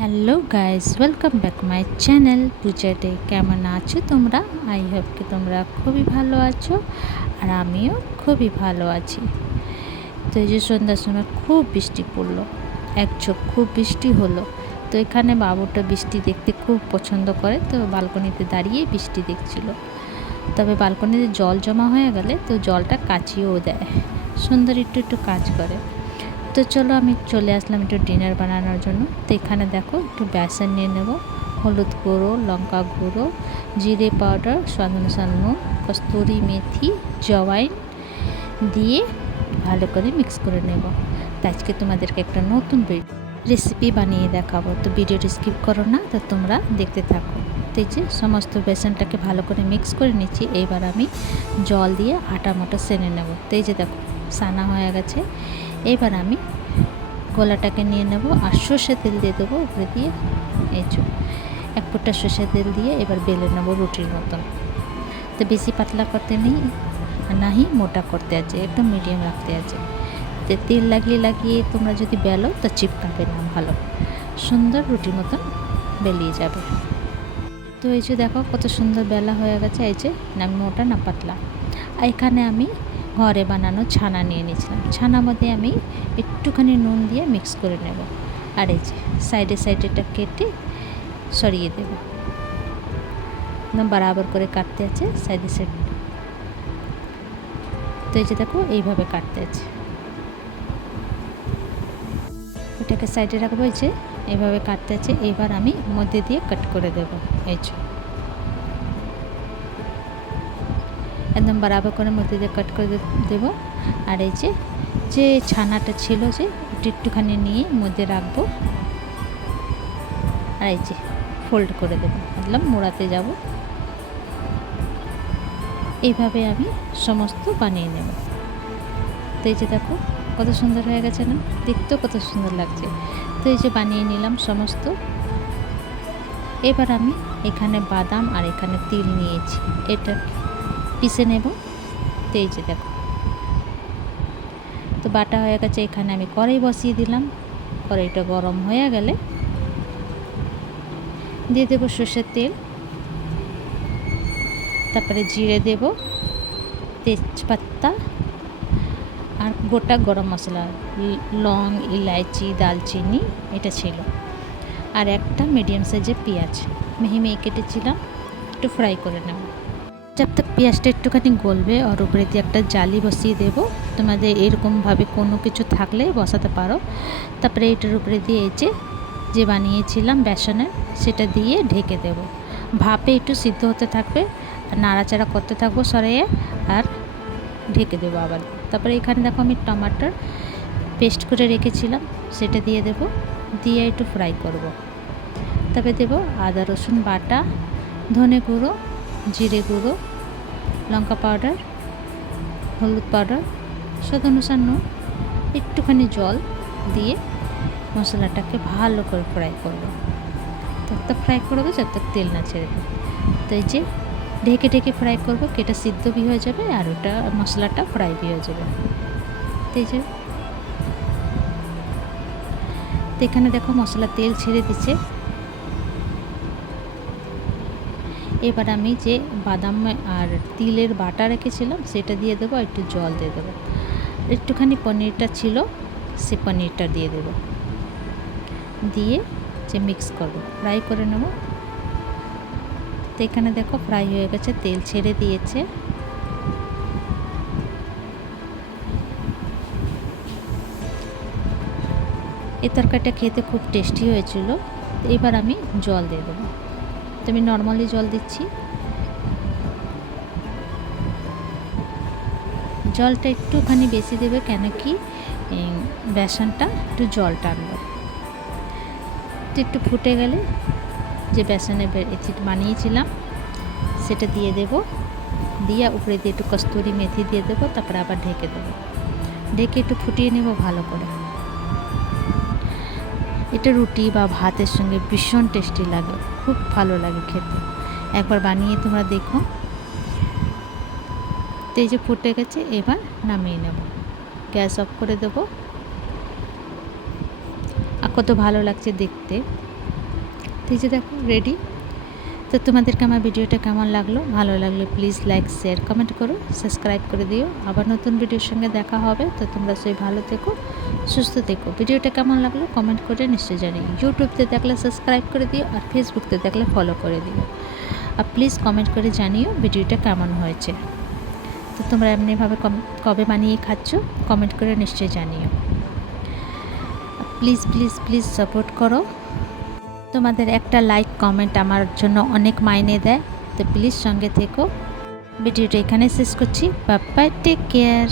Hello guys, welcome back my channel Puja day. কেমন আছো তোমরা? আই হোপ কি তোমরা খুবই ভালো আছো, আর আমিও খুবই ভালো আছি। তো এই যে সন্ধ্যার সময় খুব বৃষ্টি পড়লো, একঝোঁক খুব বৃষ্টি হলো। তো এখানে বাবুটা বৃষ্টি দেখতে খুব পছন্দ করে, তো বালকনিতে দাঁড়িয়ে বৃষ্টি দেখছিল। তবে বালকনিতে জল জমা হয়ে গেলে তো জলটা কাচিয়েও দেয়, সুন্দর একটু একটু কাজ করে। তো চলো আমি চলে আসলাম একটু ডিনার বানানোর জন্য। তো এখানে দেখো একটু বেসন নিয়ে নেব, হলুদ গুঁড়ো, লঙ্কা গুঁড়ো, জিরে পাউডার, স্বাদ অনুসার নুন, কস্তুরি মেথি, জওয়াইন দিয়ে ভালো করে মিক্স করে নেব। তো আজকে তোমাদেরকে একটা নতুন রেসিপি বানিয়ে দেখাবো, তো ভিডিওটি স্কিপ করো না, তো তোমরা দেখতে থাকো। তো এই যে সমস্ত বেসনটাকে ভালো করে মিক্স করে নিচ্ছি। এইবার আমি জল দিয়ে আটা মতো সেনে নেব। তো এই যে দেখো সানা হয়ে গেছে। এবার আমি গোলাটাকে নিয়ে নেব আর সর্ষে তেল দিয়ে দেবো উপরে দিয়ে। এই যে এক ফুটা সর্ষে তেল দিয়ে এবার বেলে নেব রুটির মতন। তো বেশি পাতলা করতে নেই আর নাহি মোটা করতে আছে, একদম মিডিয়াম রাখতে আছে। তো তেল লাগিয়ে লাগিয়ে তোমরা যদি বেলো তো চিপকাবে না, ভালো সুন্দর রুটির মতন বেলিয়ে যাবে। তো এই যে দেখো কত সুন্দর বেলা হয়ে গেছে। এই যে না মোটা না পাতলা। আর এখানে আমি ঘরে বানানো ছানা নিয়ে নিয়েছিলাম। ছানার মধ্যে আমি একটুখানি নুন দিয়ে মিক্স করে নেব। আর এই যে সাইডে সাইডেটা কেটে সরিয়ে দেব, একদম বরাবর করে কাটতে আছে সাইডে সাইড। তো এই যে দেখো এইভাবে কাটতে আছে, এটাকে সাইডে রাখবো। এই যে এইভাবে কাটতে আছে। এবার আমি মধ্যে দিয়ে কাট করে দেব। এই যে একদম বরাবর করে মধ্যে দিয়ে কাট করে দেব। আর এই যে যে ছানাটা ছিল যে একটুখানি নিয়ে মধ্যে রাখবো, আর এই যে ফোল্ড করে দেবো, মতলব মোড়াতে যাব। এইভাবে আমি সমস্ত বানিয়ে নেব। তো এই যে দেখো কত সুন্দর হয়ে গেছে না, দেখতেও কত সুন্দর লাগছে। তো এই যে বানিয়ে নিলাম সমস্ত। এবার আমি এখানে বাদাম আর এখানে তিল নিয়েছি, এটা পিষে নেব। তো এই যে দেখো তো বাটা হয়ে গেছে। এখানে আমি কড়াই বসিয়ে দিলাম। কড়াইটা গরম হয়ে গেলে দিয়ে দেবো সর্ষের তেল, তারপরে জিরে দেব, তেজপাতা আর গোটা গরম মশলা, লং, ইলাইচি, দালচিনি এটা ছিল। আর একটা মিডিয়াম সাইজের পেঁয়াজ মিহি মিহি কেটেছিলাম, একটু ফ্রাই করে নেব। जब तक পেঁয়াজটা একটুখানি গলবে ওর উপরে দিয়ে একটা জালি বসিয়ে দেব। তোমাদের এরকমভাবে কোনো কিছু থাকলে বসাতে পারো। তারপরে এটার উপরে দিয়ে এই যে বানিয়েছিলাম বেসনের সেটা দিয়ে ঢেকে দেব। ভাপে একটু সিদ্ধ হতে থাকবে আর নাড়াচাড়া করতে থাকবো সরিয়ে, আর ঢেকে দেবো আবার। তারপরে এখানে দেখো আমি টমাটোর পেস্ট করে রেখেছিলাম, সেটা দিয়ে দেব, দিয়ে একটু ফ্রাই করব। তবে দেব আদা রসুন বাটা, ধনে গুঁড়ো, জিরে গুঁড়ো, লঙ্কা পাউডার, হলুদ পাউডার, স্বাদ অনুসার নুন, একটুখানি জল দিয়ে মশলাটাকে ভালো করে ফ্রাই করব। ততটা ফ্রাই করবো যত তেল না ছেড়ে দেবে। তো এই যে ঢেকে ঢেকে ফ্রাই করবো, এটা সিদ্ধ भी হয়ে যাবে আর ওটা মশলাটা ফ্রাই भी হয়ে যাবে। তো এই যে তো এখানে দেখো মশলা তেল ছেড়ে দিচ্ছে। এবার আমি যে বাদাম আর তিলের বাটা রেখেছিলাম সেটা দিয়ে দেবো, একটু জল দিয়ে দেবো। একটুখানি পনিরটা ছিল সে পনিরটা দিয়ে দেবো, দিয়ে যে মিক্স করবো, ফ্রাই করে নেব। তো এখানে দেখো ফ্রাই হয়ে গেছে, তেল ছেড়ে দিয়েছে। এই তরকারিটা খেতে খুব টেস্টি হয়েছিল। এবার আমি জল দিয়ে দেবো। তো আমি নর্মালি জল দিচ্ছি, জলটা একটুখানি বেশি দেবে, কেন কি বেসনটা একটু জল টানবে। তো একটু ফুটে গেলে যে বেসনের বানিয়েছিলাম সেটা দিয়ে দেব, দিয়ে উপরে দিয়ে একটু কস্তুরি মেথি দিয়ে দেবো, তারপরে আবার ঢেকে দেবো। ঢেকে একটু ফুটিয়ে নেব ভালো করে। এটা রুটি বা ভাতের সঙ্গে ভীষণ টেস্টি লাগে, খুব ভালো লাগে খেতে। একবার বানিয়ে তোমরা দেখো। তো এই যে ফুটে গেছে, এবার নামিয়ে নেব, গ্যাস অফ করে দেবো। আর কত ভালো লাগছে দেখতে। তো এই যে দেখো রেডি। তো তোমাদেরকে আমার ভিডিওটা কেমন লাগলো, ভালো লাগলে প্লিজ লাইক শেয়ার কমেন্ট করো, সাবস্ক্রাইব করে দিও। আবার নতুন ভিডিওর সঙ্গে দেখা হবে। তো তোমরা সবাই ভালো থেকো, সুস্থ থেকো। ভিডিওটা কেমন লাগলো কমেন্ট করে নিশ্চয়ই জানিও। ইউটিউবতে দেখলে সাবস্ক্রাইব করে দিও, আর ফেসবুকতে দেখলে ফলো করে দিও। আর প্লিজ কমেন্ট করে জানিও ভিডিওটা কেমন হয়েছে। তো তোমরা এমনিভাবে কবে বানিয়ে খাচ্ছ কমেন্ট করে নিশ্চয়ই জানিও। প্লিজ প্লিজ প্লিজ সাপোর্ট করো। তোমাদের একটা লাইক কমেন্ট আমার জন্য অনেক মাইনে দেয়। তো প্লিজ সঙ্গে থেকো। ভিডিওটা এখানে শেষ করছি। Bye bye, take care.